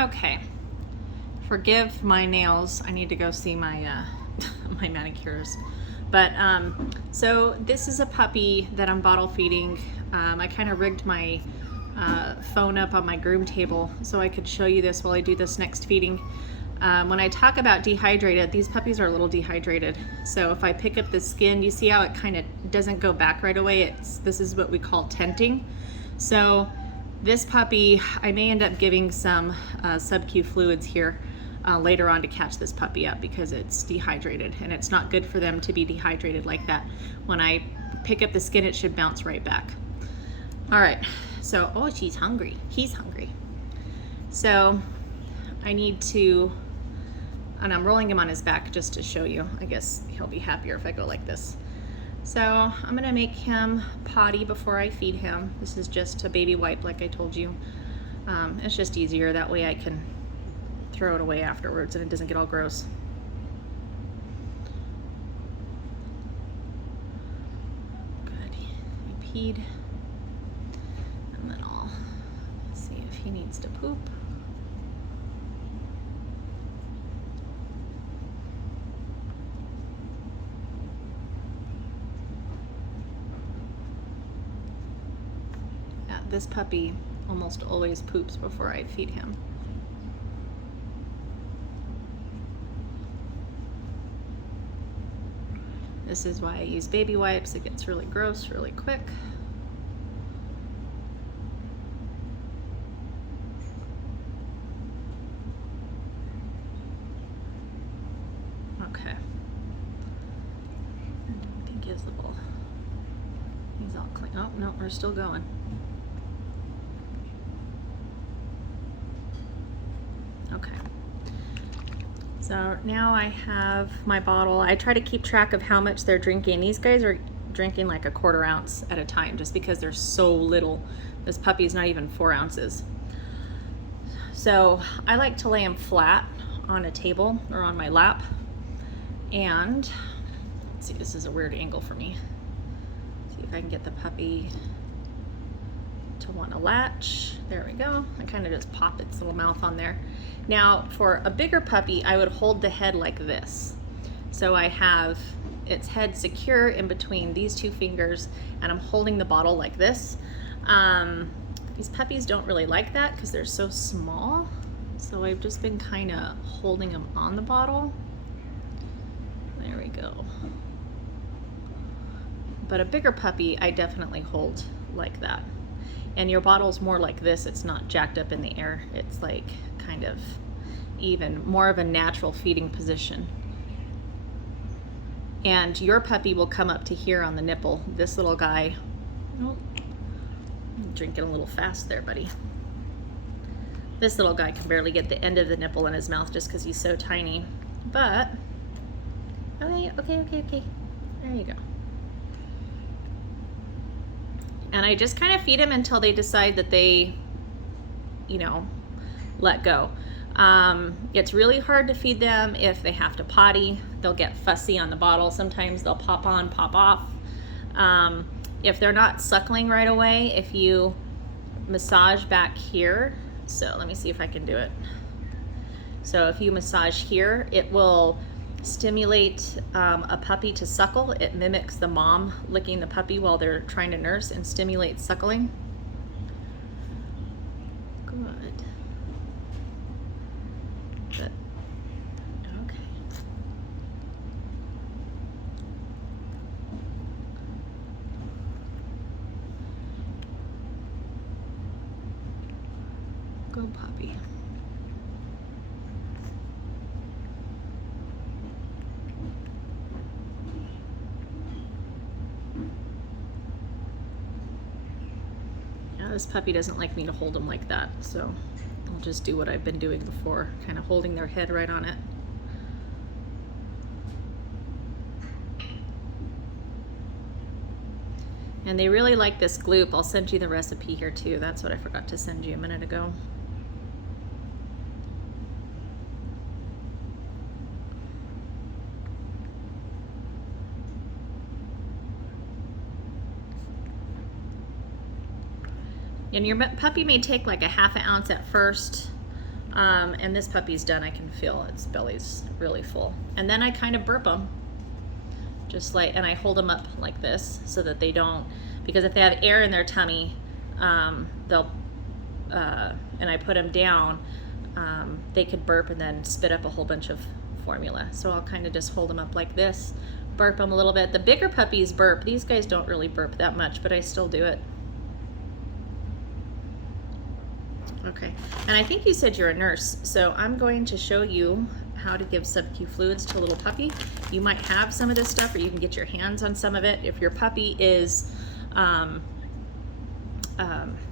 Okay, forgive my nails. I need to go see my my manicurist. But so this is a puppy that I'm bottle feeding. I kind of rigged my phone up on my groom table so I could show you this while I do this next feeding. When I talk about dehydrated, these puppies are a little dehydrated. So if I pick up the skin, you see how it kind of doesn't go back right away? This is what we call tenting. So this puppy, I may end up giving some sub-Q fluids here later on to catch this puppy up because it's dehydrated, and it's not good for them to be dehydrated like that. When I pick up the skin, it should bounce right back. All right, so, oh, she's hungry. He's hungry. So I need to, and I'm rolling him on his back just to show you. I guess he'll be happier if I go like this. So I'm gonna make him potty before I feed him. This is just a baby wipe like I told you. It's just easier, that way I can throw it away afterwards and it doesn't get all gross. Good, he peed. And then I'll see if he needs to poop. This puppy almost always poops before I feed him. This is why I use baby wipes. It gets really gross really quick. Okay. I think he's all clean. Oh, no, we're still going. Okay. So now I have my bottle. I try to keep track of how much they're drinking. These guys are drinking like a 1/4 ounce at a time just because they're so little. This puppy is not even 4 ounces. So I like to lay them flat on a table or on my lap. And let's see, this is a weird angle for me. See if I can get the puppy to want to latch. There we go. I kind of just pop its little mouth on there. Now for a bigger puppy, I would hold the head like this. So I have its head secure in between these two fingers and I'm holding the bottle like this. These puppies don't really like that because they're so small. So I've just been kind of holding them on the bottle. There we go. But a bigger puppy, I definitely hold like that. And your bottle's more like this. It's not jacked up in the air. It's like kind of even more of a natural feeding position. And your puppy will come up to here on the nipple. This little guy, oh, drinking a little fast there, buddy. This little guy can barely get the end of the nipple in his mouth just because he's so tiny. But, okay. There you go. And I just kind of feed them until they decide that they, let go. It's really hard to feed them if they have to potty. They'll get fussy on the bottle. Sometimes they'll pop on, pop off. If they're not suckling right away, if you massage back here, so let me see if I can do it. So if you massage here, it will stimulate a puppy to suckle. It mimics the mom licking the puppy while they're trying to nurse and stimulates suckling. Good. Good. Okay. Good puppy. This puppy doesn't like me to hold him like that, so I'll just do what I've been doing before, kind of holding their head right on it. And they really like this gloop. I'll send you the recipe here too. That's what I forgot to send you a minute ago. And your puppy may take like a 1/2 ounce at first, And this puppy's done. I can feel its belly's really full. And then I kind of burp them, just like, and I hold them up like this so that they don't, because if they have air in their tummy, they'll, and I put them down, they could burp and then spit up a whole bunch of formula. So I'll kind of just hold them up like this, burp them a little bit. The bigger puppies burp. These guys don't really burp that much, but I still do it. Okay, and I think you said you're a nurse, so I'm going to show you how to give sub-Q fluids to a little puppy. You might have some of this stuff, or you can get your hands on some of it. If your puppy is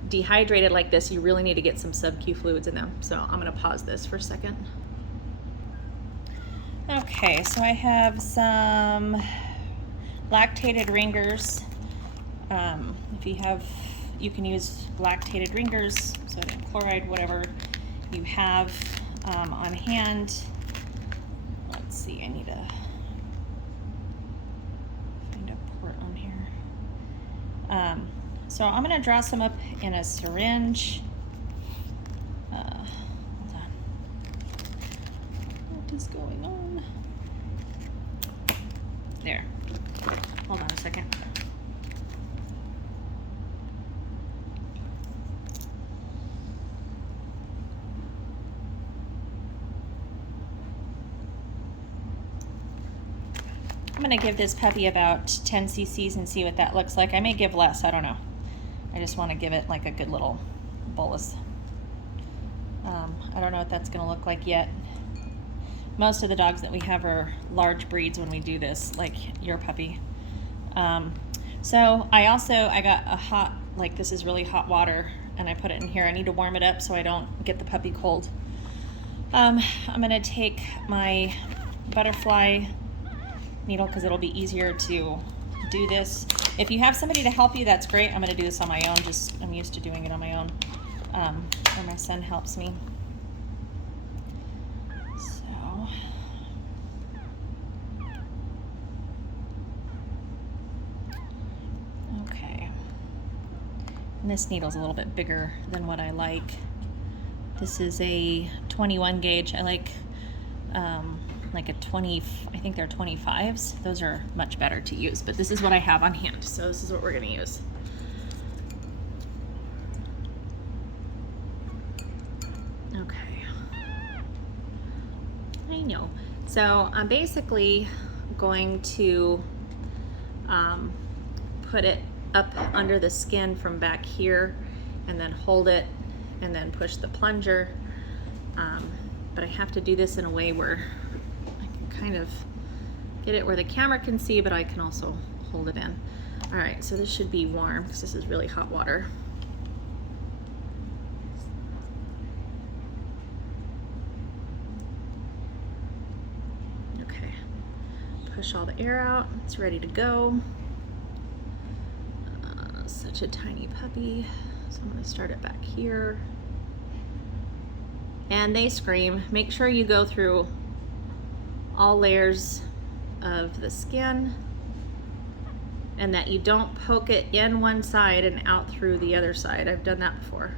dehydrated like this, you really need to get some sub-Q fluids in them. So I'm gonna pause this for a second. Okay, so I have some lactated ringers. If you have, you can use lactated ringers, sodium chloride, whatever you have on hand. Let's see, I need to find a port on here. So I'm gonna draw some up in a syringe. Hold on. What is going on? There. Hold on a second. I'm gonna give this puppy about 10 cc's and see what that looks like. I may give less, I don't know. I just wanna give it like a good little bolus. I don't know what that's gonna look like yet. Most of the dogs that we have are large breeds when we do this, like your puppy. So I got a hot, like this is really hot water, and I put it in here. I need to warm it up so I don't get the puppy cold. I'm gonna take my butterfly needle because it'll be easier to do this. If you have somebody to help you, that's great. I'm gonna do this on my own, I'm used to doing it on my own. Or my son helps me. So, okay. And this needle's a little bit bigger than what I like. This is a 21 gauge. I like a 20, I think they're 25s. Those are much better to use, but this is what I have on hand. So this is what we're gonna use. Okay. I know. So I'm basically going to put it up under the skin from back here and then hold it and then push the plunger. But I have to do this in a way where I can kind of get it where the camera can see, but I can also hold it in. All right, so this should be warm because this is really hot water. Okay, push all the air out. It's ready to go. Such a tiny puppy. So I'm gonna start it back here. And they scream. Make sure you go through all layers of the skin and that you don't poke it in one side and out through the other side. I've done that before.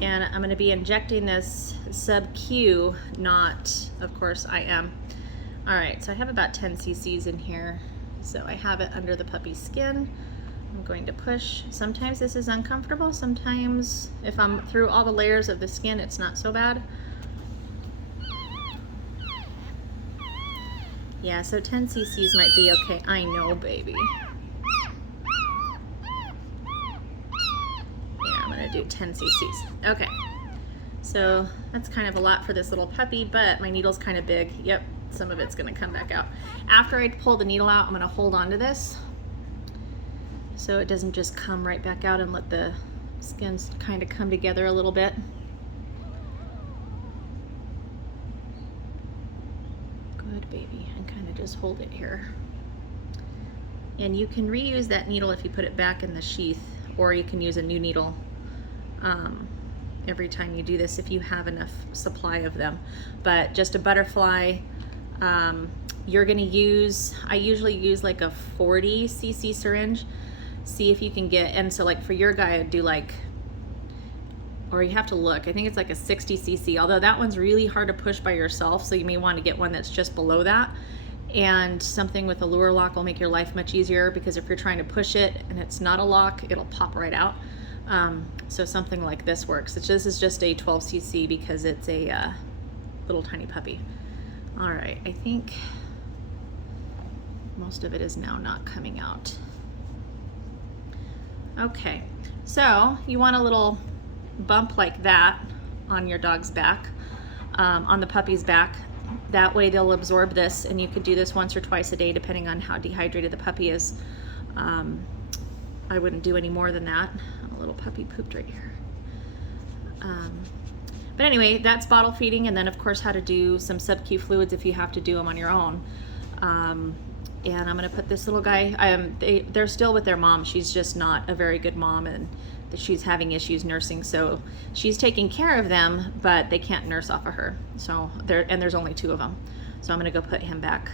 And I'm gonna be injecting this sub-Q, not, of course, IM. All right, so I have about 10 cc's in here. So I have it under the puppy's skin. I'm going to push. Sometimes this is uncomfortable. Sometimes if I'm through all the layers of the skin, it's not so bad. Yeah, so 10 cc's might be okay. I know, baby. Yeah, I'm gonna do 10 cc's. Okay, so that's kind of a lot for this little puppy, but my needle's kind of big. Yep, some of it's gonna come back out. After I pull the needle out, I'm gonna hold on to this so it doesn't just come right back out, and let the skins kind of come together a little bit. Good, baby, and kind of just hold it here. And you can reuse that needle if you put it back in the sheath, or you can use a new needle every time you do this if you have enough supply of them. But just a butterfly, you're gonna use, I usually use like a 40 cc syringe. See if you can get, and so like for your guy, I'd do like or you have to look. I think it's like a 60 cc, although that one's really hard to push by yourself, so you may want to get one that's just below that. And something with a lure lock will make your life much easier, because if you're trying to push it and it's not a lock, it'll pop right out. So something like this works. This is just a 12 cc because it's a little tiny puppy. All right, I think most of it is now not coming out. Okay, so you want a little bump like that on your dog's back, on the puppy's back. That way they'll absorb this, and you could do this once or twice a day depending on how dehydrated the puppy is. I wouldn't do any more than that. A little puppy pooped right here. But anyway, that's bottle feeding, and then of course how to do some sub-Q fluids if you have to do them on your own. And I'm gonna put this little guy, they're still with their mom. She's just not a very good mom, and she's having issues nursing, so she's taking care of them, but they can't nurse off of her. So there's only 2 of them. So I'm gonna go put him back